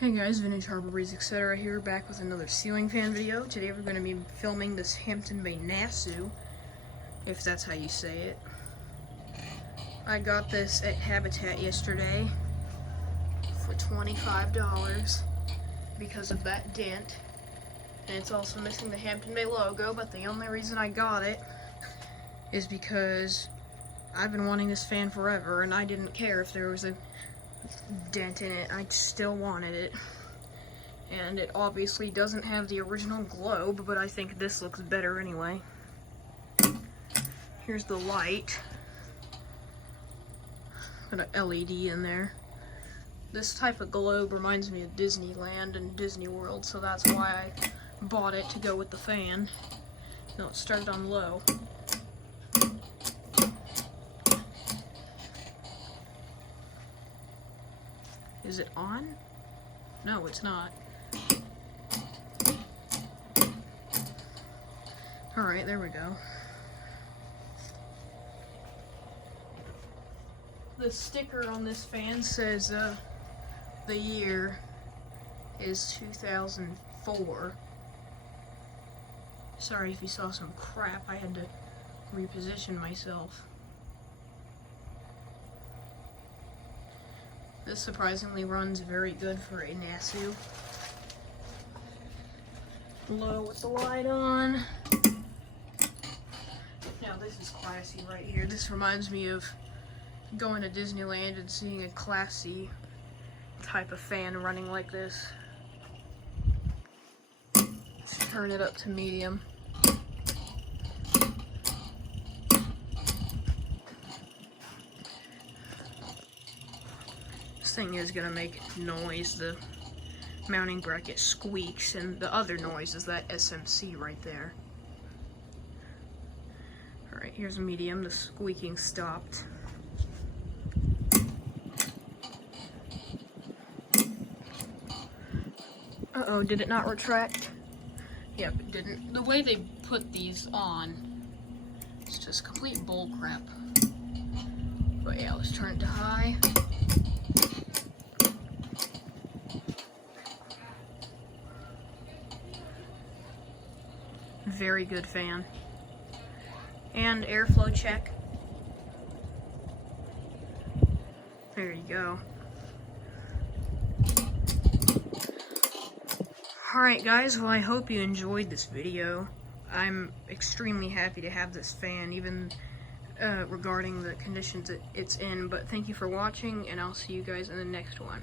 Hey guys, Vintage Harbor Breeze, etc. here, back with another ceiling fan video. Today we're going to be filming this Hampton by Nassau, if that's how you say it. I got this at Habitat yesterday for $25 because of that dent. And it's also missing the Hampton Bay logo, but the only reason I got it is because I've been wanting this fan forever, and I didn't care if there was a dent in it. I still wanted it, and it obviously doesn't have the original globe, but I think this looks better anyway. Here's the light. Got an LED in there. This type of globe reminds me of Disneyland and Disney World, so that's why I bought it to go with the fan. No, it started on low. Is it on? No, it's not. Alright, there we go. The sticker on this fan says the year is 2004. Sorry if you saw some crap, I had to reposition myself. This surprisingly runs very good for a Nassau. Low with the light on. Now this is classy right here. This reminds me of going to Disneyland and seeing a classy type of fan running like this. Let's turn it up to medium. This thing is gonna make noise. The mounting bracket squeaks, and the other noise is that SMC right there. Alright, here's medium. The squeaking stopped. Uh-oh, did it not retract? Yep, it didn't. The way they put these on, it's just complete bull crap. But yeah, let's turn it to high. Very good fan. And airflow check. There you go. Alright guys, well I hope you enjoyed this video. I'm extremely happy to have this fan, even regarding the conditions it's in, but thank you for watching, and I'll see you guys in the next one.